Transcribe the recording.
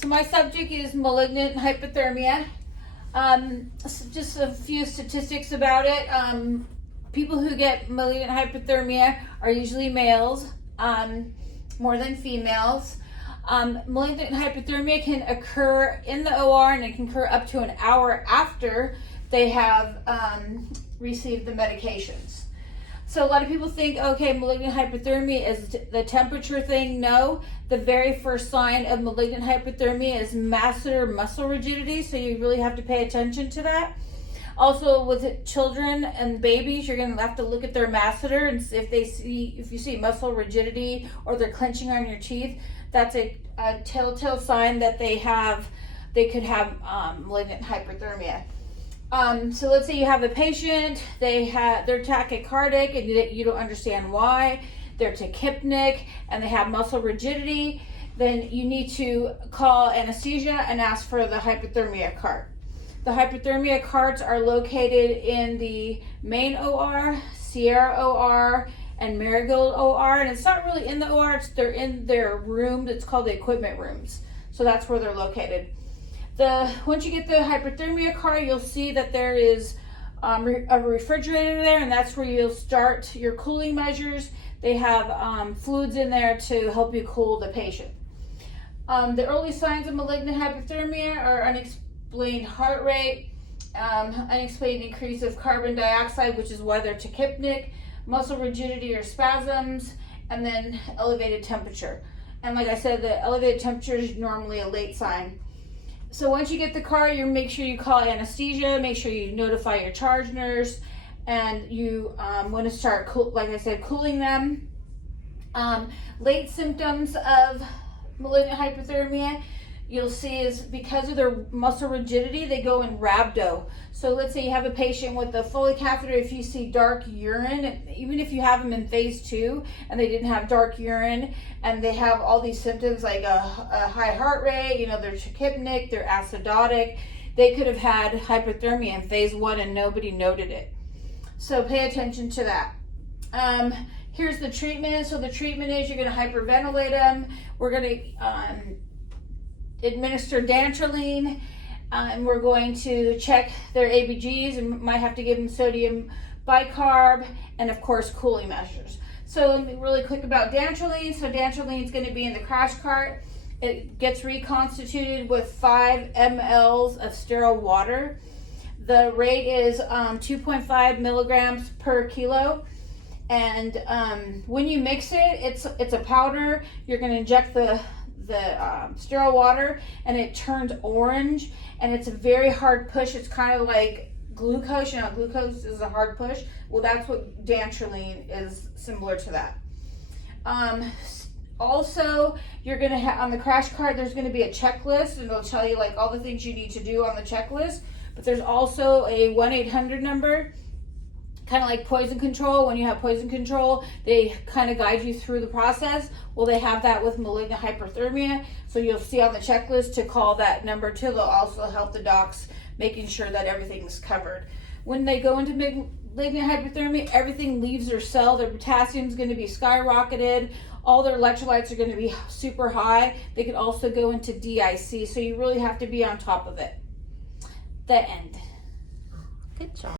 So my subject is malignant hyperthermia. Just a few statistics about it. People who get malignant hyperthermia are usually males, more than females. Malignant hyperthermia can occur in the OR, and it can occur up to an hour after they have received the medications. So a lot of people think, okay, malignant hyperthermia is the temperature thing. No, the very first sign of malignant hyperthermia is masseter muscle rigidity, so you really have to pay attention to that. Also, with children and babies, you're going to have to look at their masseter, and if you see muscle rigidity or they're clenching on your teeth, that's a telltale sign that they could have malignant hyperthermia. So let's say you have a patient, they're tachycardic and you don't understand why, they're tachypnic and they have muscle rigidity, then you need to call anesthesia and ask for the hyperthermia cart. The hyperthermia carts are located in the main OR, Sierra OR, and Marigold OR, and it's not really in the OR, they're in their room, it's called the equipment rooms. So that's where they're located. Once you get the hyperthermia cart, you'll see that there is a refrigerator there, and that's where you'll start your cooling measures. They have fluids in there to help you cool the patient. The early signs of malignant hyperthermia are unexplained heart rate, unexplained increase of carbon dioxide, which is why they're tachypnic, muscle rigidity or spasms, and then elevated temperature. And like I said, the elevated temperature is normally a late sign. So once you get the car, you make sure you call anesthesia, make sure you notify your charge nurse, and you want to start, like I said, cooling them. Late symptoms of malignant hyperthermia, you'll see is because of their muscle rigidity, they go in rhabdo. So let's say you have a patient with a Foley catheter, if you see dark urine, even if you have them in phase 2 and they didn't have dark urine and they have all these symptoms like a high heart rate, they're tachypnic, they're acidotic, they could have had hyperthermia in phase 1 and nobody noted it. So pay attention to that. Here's the treatment. So the treatment is you're going to hyperventilate them. We're going to administer dantrolene, and we're going to check their ABGs and might have to give them sodium bicarb, and of course cooling measures. So really quick about dantrolene. So dantrolene is going to be in the crash cart. It gets reconstituted with 5 mLs of sterile water. The rate is 2.5 milligrams per kilo. And when you mix it, it's a powder. You're going to inject the sterile water, and it turns orange, and it's a very hard push. It's kind of like glucose. Glucose is a hard push. Well, that's what dantrolene is, similar to that. Also, you're going to have on the crash cart, there's going to be a checklist, and it'll tell you like all the things you need to do on the checklist. But there's also a 1-800 number, kind of like poison control. When you have poison control, they kind of guide you through the process. Well, they have that with malignant hyperthermia. So you'll see on the checklist to call that number too. They'll also help the docs making sure that everything's covered. When they go into malignant hyperthermia, everything leaves their cell. Their potassium is going to be skyrocketed. All their electrolytes are going to be super high. They could also go into DIC. So you really have to be on top of it. The end. Good job.